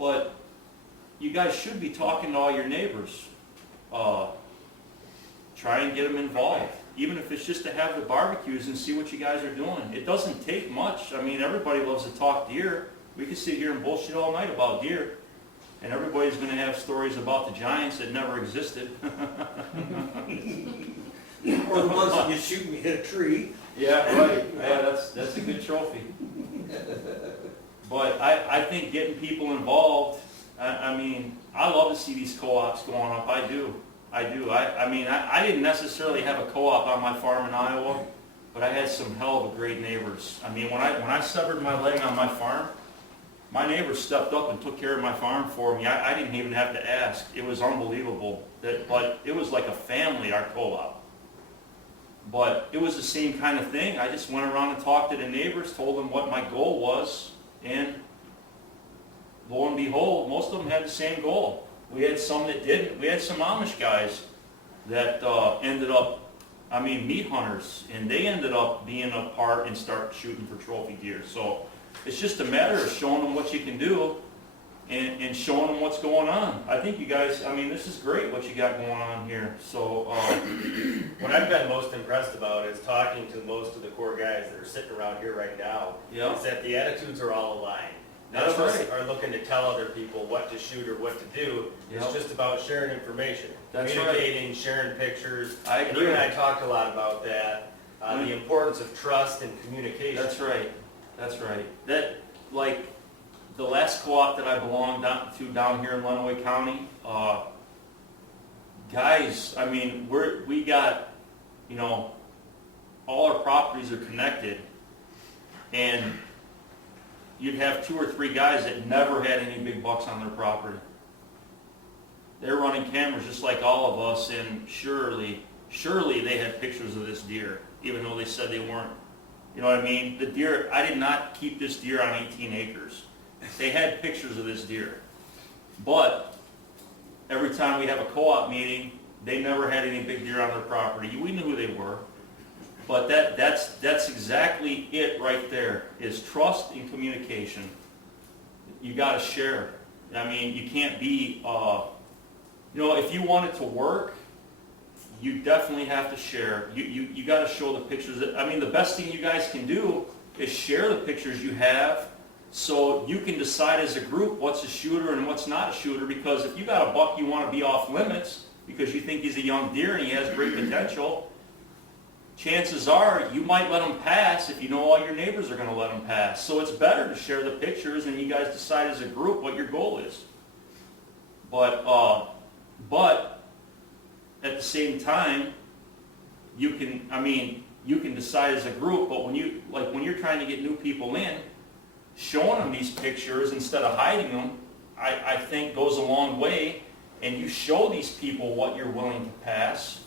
but you guys should be talking to all your neighbors. Try and get them involved, even if it's just to have the barbecues and see what you guys are doing. It doesn't take much. I mean, everybody loves to talk deer. We could sit here and bullshit all night about deer, and everybody's going to have stories about the giants that never existed. Or the ones that you shoot and hit a tree. Yeah, right. Yeah, that's a good trophy. But I think getting people involved, I mean, I love to see these co-ops going up. I do. I mean, I didn't necessarily have a co-op on my farm in Iowa, but I had some hell of a great neighbors. I mean, when I severed my leg on my farm, my neighbors stepped up and took care of my farm for me. I didn't even have to ask. It was unbelievable. But it was like a family, our co-op. But it was the same kind of thing. I just went around and talked to the neighbors, told them what my goal was, and lo and behold, most of them had the same goal. We had some that didn't. We had some Amish guys that ended up, meat hunters, and they ended up being a part and start shooting for trophy deer. So it's just a matter of showing them what you can do and showing them what's going on. I think you guys, this is great what you got going on here. So what I've been most impressed about is talking to most of the core guys that are sitting around here right now, yeah, is that the attitudes are all aligned. None That's of us right. are looking to tell other people what to shoot or what to do. Yep. It's just about sharing information, That's communicating, sharing pictures. I And agree. you and I talked a lot about that, the importance of trust and communication. That's right. That's right. That, like, the last co-op that I belonged to down here in Lenawee County, guys, we got, all our properties are connected, and you'd have 2 or 3 guys that never had any big bucks on their property. They're running cameras just like all of us, and surely they had pictures of this deer, even though they said they weren't. You know what I mean? The deer, I did not keep this deer on 18 acres. They had pictures of this deer. But every time we have a co-op meeting, they never had any big deer on their property. We knew who they were. But that's exactly it right there, is trust and communication. You got to share. You can't be, if you want it to work, you definitely have to share. You got to show the pictures. The best thing you guys can do is share the pictures you have, so you can decide as a group what's a shooter and what's not a shooter. Because if you got a buck you want to be off limits because you think he's a young deer and he has great potential, chances are you might let him pass if you know all your neighbors are going to let him pass. So it's better to share the pictures and you guys decide as a group what your goal is. But at the same time, you can decide as a group. But when you're trying to get new people in, showing them these pictures instead of hiding them, I think goes a long way. And you show these people what you're willing to pass,